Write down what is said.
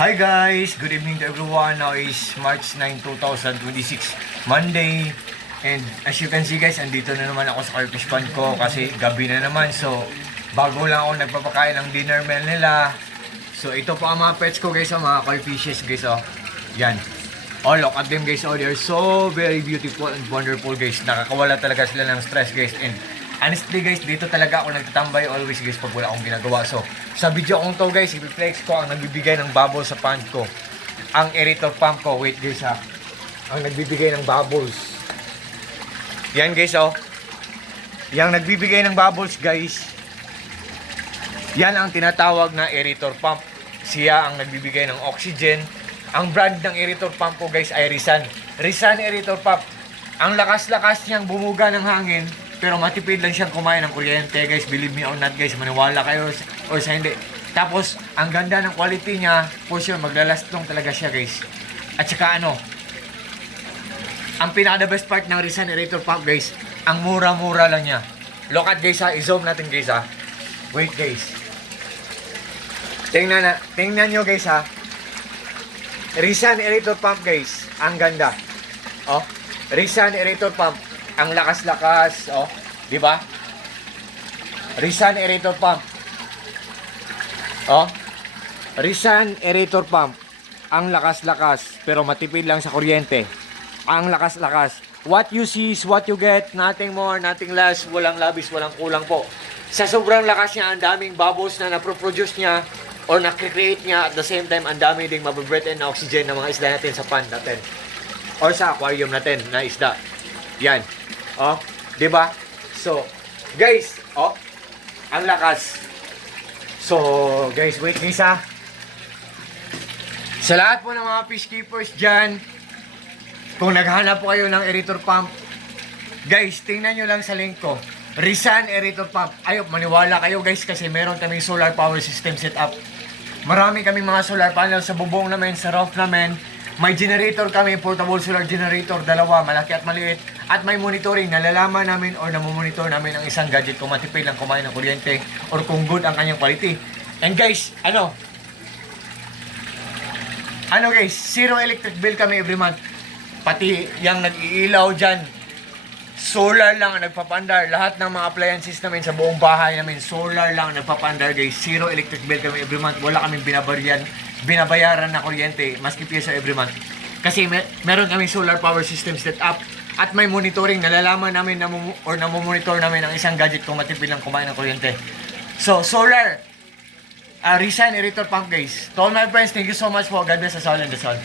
Hi guys! Good evening to everyone. Now is March 9, 2026, Monday. And as you can see guys, andito na naman ako sa carfish pond ko kasi gabi na naman. So, bago lang ako nagpapakain ng dinner meal nila. So, ito po ang mga pets ko guys, mga carfishes guys. Oh. Yan. Oh, look at them guys. Oh, they're so very beautiful and wonderful guys. Nakakawala talaga sila ng stress guys. And honestly guys, dito talaga ako nagtatambay always guys pag wala akong ginagawa. So, sa video kong to guys, i-flex ko ang nagbibigay ng bubbles sa pond ko. Ang aerator pump ko. Wait guys ha. Ang nagbibigay ng bubbles. Yan guys oh. Yang nagbibigay ng bubbles guys. Yan ang tinatawag na aerator pump. Siya ang nagbibigay ng oxygen. Ang brand ng aerator pump ko guys ay Rizan. Rizan aerator pump. Ang lakas-lakas niyang bumuga ng hangin. Pero matipid lang siyang kumain ng kuryente guys. Believe me or not guys, maniwala kayo or sa hindi. Tapos, ang ganda ng quality niya, for sure, maglalastong talaga siya guys. At saka ano, ang pinaka best part ng Rizan aerator pump guys, ang mura-mura lang niya. Look at guys ha, i-zoom natin guys ha. Wait guys. Tingnan nyo guys ha. Rizan aerator pump guys, ang ganda. Oh, Rizan aerator pump. Ang lakas-lakas, oh, di ba? Rizan aerator pump. Oh. Rizan aerator pump. Ang lakas-lakas pero matipid lang sa kuryente. Ang lakas-lakas. What you see is what you get. Nothing more, nothing less. Walang labis, walang kulang po. Sa sobrang lakas niya, ang daming bubbles na naproproduce niya or na-create niya. At the same time, ang dami ding mabibreath in na oxygen ng mga isda natin sa pond natin. Or sa aquarium natin na isda. Yan. Oh, 'di ba? So, guys, oh, ang lakas. So, guys, wait guys ha. Sa lahat po ng mga fish keepers diyan, kung naghahanap po kayo ng aerator pump, guys, tingnan niyo lang sa link ko. Rizan aerator pump. Ayop, maniwala kayo guys kasi meron kaming solar power system setup. Marami kaming mga solar panel sa bubong namin, sa roof namin. May generator kami, portable solar generator, dalawa, malaki at maliit. At may monitoring, nalalaman namin or namomonitor namin ang isang gadget kung matipid lang kumain ng kuryente or kung good ang kanyang quality. And guys, ano guys, zero electric bill kami every month. Pati yung nag-iilaw dyan, solar lang ang nagpapandar. Lahat ng mga appliances namin sa buong bahay namin, solar lang ang nagpapandar guys. Zero electric bill kami every month. Wala kaming binabayaran na kuryente, maski piso every month. Kasi meron kaming solar power system set up. At may monitoring, nalalaman namin or namomonitor namin ang isang gadget kung matipid lang kumain ng kuryente. So, solar, Rizan aerator pump guys. To all my friends, thank you so much for God bless us all and that's all.